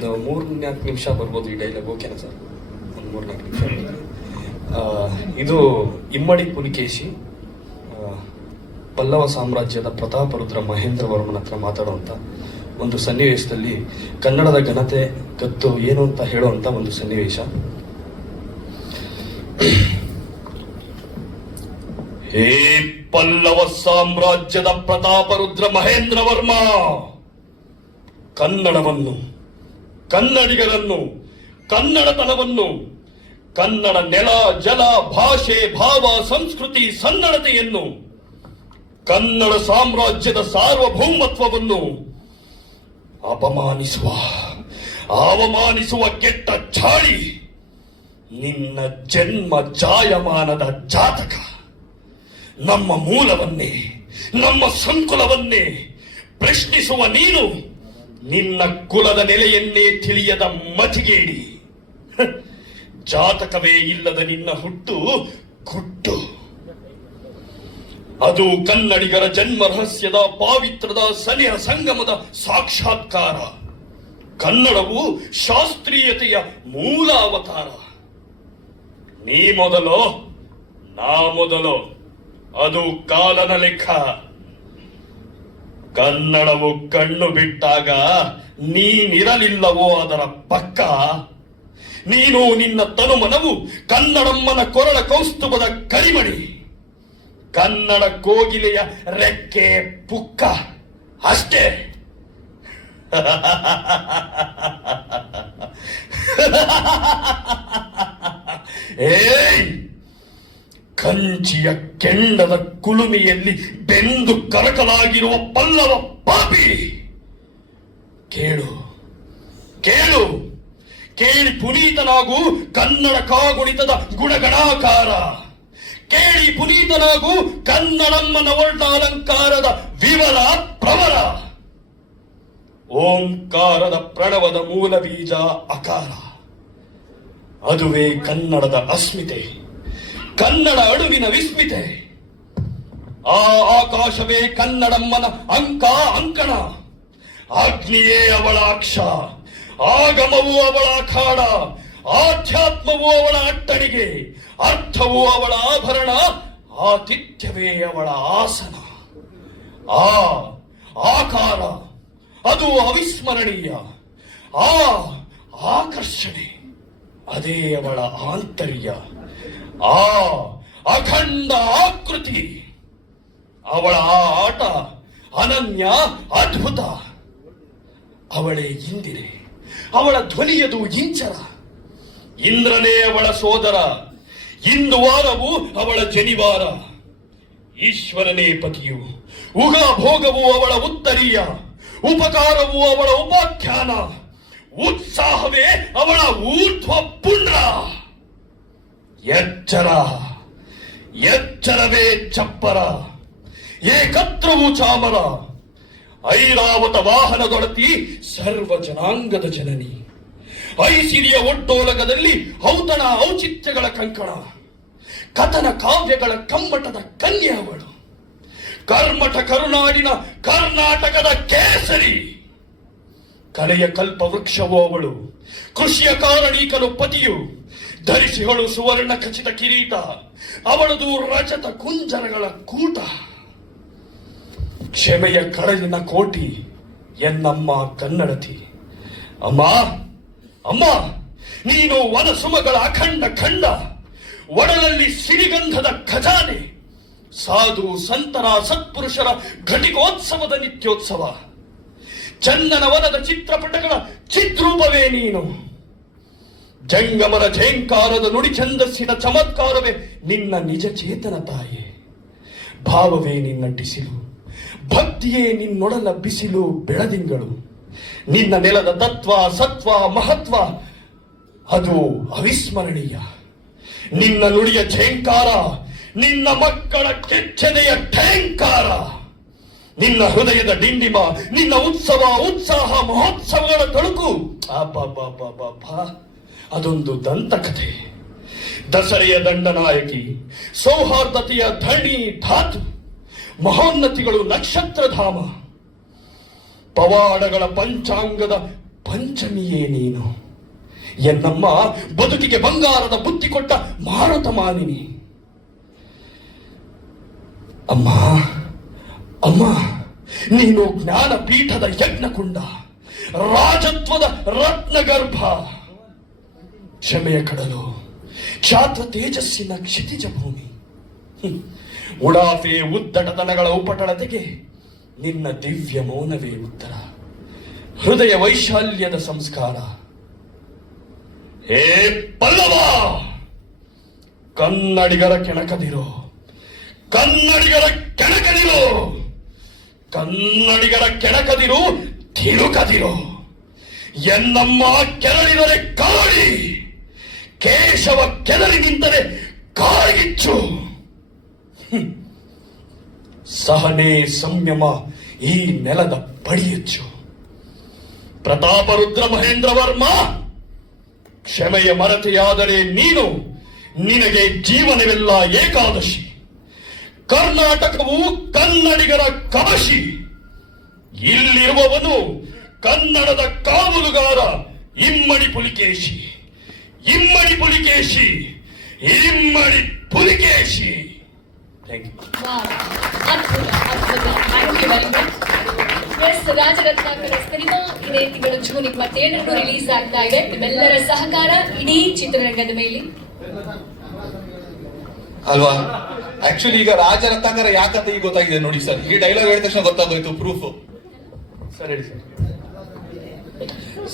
ಒಂದು 3-4 ನಿಮಿಷ ಬರ್ಬೋದು ಈ ಡೈಲಾಗ್, ಓಕೆನಾ ಸರ್? ಒಂದು 3-4 ನಿಮಿಷ. ಇದು ಇಮ್ಮಡಿ ಪುಲಿಕೇಶಿ ಪಲ್ಲವ ಸಾಮ್ರಾಜ್ಯದ ಪ್ರತಾಪರುದ್ರ ಮಹೇಂದ್ರ ವರ್ಮನ ಹತ್ರ ಮಾತಾಡುವಂತ ಒಂದು ಸನ್ನಿವೇಶದಲ್ಲಿ ಕನ್ನಡದ ಘನತೆ ಗತ್ತು ಏನು ಅಂತ ಹೇಳುವಂತ ಒಂದು ಸನ್ನಿವೇಶ. ಹೇ ಪಲ್ಲವ ಸಾಮ್ರಾಜ್ಯದ ಪ್ರತಾಪರುದ್ರ ಮಹೇಂದ್ರ ವರ್ಮ, ಕನ್ನಡವನ್ನು, ಕನ್ನಡಿಗರನ್ನು, ಕನ್ನಡತನವನ್ನು, ಕನ್ನಡ ನೆಲ ಜಲ ಭಾಷೆ ಭಾವ ಸಂಸ್ಕೃತಿ ಸನ್ನಡತೆಯನ್ನು, ಕನ್ನಡ ಸಾಮ್ರಾಜ್ಯದ ಸಾರ್ವಭೌಮತ್ವವನ್ನು ಅವಮಾನಿಸುವ ಕೆಟ್ಟ ಚಾಳಿ ನಿನ್ನ ಜನ್ಮ ಜಾಯಮಾನದ ಜಾತಕ. ನಮ್ಮ ಮೂಲವನ್ನೇ, ನಮ್ಮ ಸಂಕುಲವನ್ನೇ ಪ್ರಶ್ನಿಸುವ ನೀನು ನಿನ್ನ ಕುಲದ ನೆಲೆಯನ್ನೇ ತಿಳಿಯದ ಮತಿಗೇಡಿ. ಜಾತಕವೇ ಇಲ್ಲದ ನಿನ್ನ ಹುಟ್ಟು ಗುಟ್ಟು. ಅದು ಕನ್ನಡಿಗರ ಜನ್ಮ ರಹಸ್ಯದ ಪಾವಿತ್ರದ ಸನಿಹ ಸಂಗಮದ ಸಾಕ್ಷಾತ್ಕಾರ. ಕನ್ನಡವು ಶಾಸ್ತ್ರೀಯತೆಯ ಮೂಲ ಅವತಾರ. ನೀ ಮೊದಲೋ ನಾ ಮೊದಲೋ ಅದು ಕಾಲನ ಲೆಕ್ಕ. ಕನ್ನಡವು ಕಣ್ಣು ಬಿಟ್ಟಾಗ ನೀನಿರಲಿಲ್ಲವೋ ಅದರ ಪಕ್ಕ. ನೀನು ನಿನ್ನ ತನುಮನವು ಕನ್ನಡಮ್ಮನ ಕೊರಳ ಕೌಸ್ತುಭದ ಕರಿಮಣಿ. ಕನ್ನಡ ಕೋಗಿಲೆಯ ರೆಕ್ಕೆ ಪುಕ್ಕ ಅಷ್ಟೇ. ಏಯ್, ಕಂಚಿಯ ಕೆಂಡದ ಕುಲುಮೆಯಲ್ಲಿ ಬೆಂದು ಕರಕಲಾಗಿರುವ ಪಲ್ಲವ ಪಾಪಿ, ಕೇಳು ಕೇಳು, ಕೇಳಿ ಪುನೀತನಾಗು ಕನ್ನಡ ಕಾಗುಣಿತದ ಗುಣಗಣಾಕಾರ. ಕೇಳಿ ಪುನೀತನಾಗು ಕನ್ನಡಮ್ಮನ ವರ್ಣಾಲಂಕಾರದ ವಿವರ ಪ್ರವರ. ಓಂಕಾರದ ಪ್ರಣವದ ಮೂಲ ಬೀಜ ಅಕಾರ. ಅದುವೇ ಕನ್ನಡದ ಅಸ್ಮಿತೆ, ಕನ್ನಡ ಅಡುವಿನ ವಿಸ್ಮಿತೆ. ಆ ಆಕಾಶವೇ ಕನ್ನಡಮ್ಮನ ಅಂಕಣ. ಅಗ್ನಿಯೇ ಅವಳ ಅಕ್ಷ, ಆಗಮವು ಅವಳ ಅಖಾಡ, ಆಧ್ಯಾತ್ಮವು ಅವಳ ಅಟ್ಟಣಿಗೆ, ಅರ್ಥವು ಅವಳ ಆಭರಣ, ಆತಿಥ್ಯವೇ ಅವಳ ಆಸನ. ಆ ಆಕಾರ ಅದು ಅವಿಸ್ಮರಣೀಯ. ಆ ಆಕರ್ಷಣೆ ಅದೇ ಅವಳ ಆಂತರ್ಯ. ಆ ಅಖಂಡ ಆಕೃತಿ ಅವಳ ಆ ಆಟ ಅನನ್ಯ ಅದ್ಭುತ. ಅವಳೇ ಇಂದಿರೆ, ಅವಳ ಧ್ವನಿಯದು ಇಂಚರ. ಇಂದ್ರನೇ ಅವಳ ಸೋದರ, ಇಂದು ವಾರವು ಅವಳ ಜನಿವಾರ. ಈಶ್ವರನೇ ಪತಿಯು, ಉಗಾಭೋಗವು ಅವಳ ಉತ್ತರೀಯ, ಉಪಕಾರವು ಅವಳ ಉಪಾಖ್ಯಾನ, ಉತ್ಸಾಹವೇ ಅವಳ ಊರ್ಧ್ವ ಪುಂಡ್ರ. ಎಚ್ಚರವೇ ಚಪ್ಪರ, ಏಕತ್ರವು ಚಾಮರ. ಐರಾವತ ವಾಹನದೊಡತಿ ಸರ್ವ ಜನಾಂಗದ ಜನನಿ. ಐಸಿರಿಯ ಒಡ್ಡೋಲಗದಲ್ಲಿ ಔತಣ ಔಚಿತ್ಯಗಳ ಕಂಕಣ. ಕಥನ ಕಾವ್ಯಗಳ ಕಮ್ಮಟದ ಕನ್ಯೆ ಅವಳು. ಕರ್ಮಠ ಕರುನಾಡಿನ ಕರ್ನಾಟಕದ ಕೇಸರಿ. ಕಲೆಯ ಕಲ್ಪ ವೃಕ್ಷವೂ ಅವಳು. ಕೃಷಿಯ ಕಾರಣೀಕನು ಪತಿಯು. ಧರಿಸಿಗಳು ಸುವರ್ಣ ಖಚಿತ ಕಿರೀಟ, ಅವಳದು ರಜತ ಕುಂಜರಗಳ ಕೂಟ. ಕ್ಷಮೆಯ ಕಡಲಿನ ಕೋಟಿ ಎನ್ನಮ್ಮ ಕನ್ನಡತಿ. ಅಮ್ಮ ಅಮ್ಮ, ನೀನು ವನಸುಮಗಳ ಅಖಂಡ ಖಂಡ. ಒಡಲಲ್ಲಿ ಸಿರಿಗಂಧದ ಖಜಾನೆ. ಸಾಧು ಸಂತರ ಸತ್ಪುರುಷರ ಘಟಿಕೋತ್ಸವದ ನಿತ್ಯೋತ್ಸವ. ಚಂದನವನದ ಚಿತ್ರಪಟಗಳ ಚಿದ್ರೂಪವೇ ನೀನು. ಜಂಗಮರ ಝೇಂಕಾರದ ನುಡಿ ಛಂದಸ್ಸಿನ ಚಮತ್ಕಾರವೇ ನಿನ್ನ ನಿಜ ಚೇತನ ತಾಯೇ. ಭಾವವೇ ನಿನ್ನ ಟಿಸಿಲು, ಭಕ್ತಿಯೇ ನಿನ್ನೊಡಲ ಬಿಸಿಲು ಬೆಳದಿಂಗಳು. ನಿನ್ನ ನೆಲದ ತತ್ವ ಸತ್ವ ಮಹತ್ವ ಅದು ಅವಿಸ್ಮರಣೀಯ. ನಿನ್ನ ನುಡಿಯ ಝೇಂಕಾರ, ನಿನ್ನ ಮಕ್ಕಳ ಕೆಚ್ಚೆದೆಯ ಠೇಂಕಾರ. ನಿನ್ನ ಹೃದಯದ ಡಿಂಡಿಮ, ನಿನ್ನ ಉತ್ಸಾಹ ಮಹೋತ್ಸವಗಳ ತಳುಕು. ಅದೊಂದು ದಂತಕಥೆ. ದಸರೆಯ ದಂಡನಾಯಕಿ, ಸೌಹಾರ್ದತೆಯ ಧಣಿ ಧಾತು. ಮಹೋನ್ನತಿಗಳು ನಕ್ಷತ್ರಧಾಮ. ಪವಾಡಗಳ ಪಂಚಾಂಗದ ಪಂಚಮಿಯೇ ನೀನು, ಎನ್ನಮ್ಮ ಬದುಕಿಗೆ ಬಂಗಾರದ ಬುದ್ಧಿ ಕೊಟ್ಟ ಮಾರುತ ಮಾನಿನಿ. ಅಮ್ಮ ಅಮ್ಮ, ನೀನು ಜ್ಞಾನಪೀಠದ ಯಜ್ಞಕುಂಡ, ರಾಜತ್ವದ ರತ್ನಗರ್ಭ, ಕ್ಷಮೆಯ ಕಡಲು, ಕ್ಷಾತ್ರ ತೇಜಸ್ಸಿನ ಕ್ಷಿತಿಜ ಭೂಮಿ. ಉಡಾಫೆ ಉದ್ದಟತನಗಳ ಉಪಟಳತೆಗೆ ನಿನ್ನ ದಿವ್ಯ ಮೌನವೇ ಉತ್ತರ, ಹೃದಯ ವೈಶಾಲ್ಯದ ಸಂಸ್ಕಾರ. ಹೇ ಪಲ್ಲವ, ಕನ್ನಡಿಗರ ಕೆಣಕದಿರೋ, ಕನ್ನಡಿಗರ ಕೆಣಕದಿರೋ, ಕನ್ನಡಿಗರ ಕೆಣಕದಿರು, ತಿಳುಕದಿರು. ಎನ್ನಮ್ಮ ಕೆರಳಿದರೆ ಕಾಳಿ, ಕೇಶವ ಕೆದರಿ ನಿಂತರೆ ಕಾಳಿಗಿಚ್ಚು. ಸಹನೆ ಸಂಯಮ ಈ ನೆಲದ ಪಡಿಯಚ್ಚು. ಪ್ರತಾಪರುದ್ರ ಮಹೇಂದ್ರ ವರ್ಮ, ಕ್ಷಮೆಯ ಮರತೆಯಾದರೆ ನೀನು, ನಿನಗೆ ಜೀವನವೆಲ್ಲ ಏಕಾದಶಿ. ಕರ್ನಾಟಕವು ಕನ್ನಡಿಗರ ಕವಶಿ. ಇಲ್ಲಿರುವವನು ಕನ್ನಡದ ಕಾವಲುಗಾರ ಇಮ್ಮಡಿ Pulakeshi, Immadi Pulakeshi, Immadi Pulakeshi. Thank you. Rajaratnakara cinema ಇದೇ ತಿಂಗಳು ಜೂನ್ 27 ರಿಲೀಸ್ ಆಗ್ತಾ ಇದೆ. ನಿಮ್ಮೆಲ್ಲರ ಸಹಕಾರ ಇಡೀ ಚಿತ್ರರಂಗದ ಮೇಲೆ ಅಲ್ವಾ? ಆಕ್ಚುಲಿ ಈಗ ರಾಜರತ್ನಾಕರ ಯಾಕಂತ ಈಗ ಗೊತ್ತಾಗಿದೆ ನೋಡಿ ಸರ್. ಈ ಡೈಲಾಗ್ ಹೇಳಿದ ತಕ್ಷಣ ಗೊತ್ತಾಗೋಯ್ತು, ಪ್ರೂಫ್. ಸರ್ ಹೇಳಿ ಸರ್.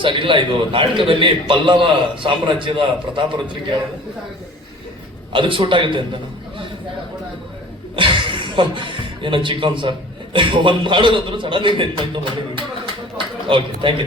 ಸರ್ ಇಲ್ಲ, ಇದು ನಾಟಕದಲ್ಲಿ ಪಲ್ಲವ ಸಾಮ್ರಾಜ್ಯದ ಪ್ರತಾಪರುದ್ರಿಗೆ ಅದಕ್ಕೆ ಸೂಟ್ ಆಗುತ್ತೆ ಅಂತ ಏನೋ ಚಿಕ್ಕನ್ ಸರ್ ಒಂದ್ ಮಾಡೋದಾದ್ರು ಸಡನ್ ಆಗಿ ನೆನ್ಪಾಯ್ತು. Okay, thank you.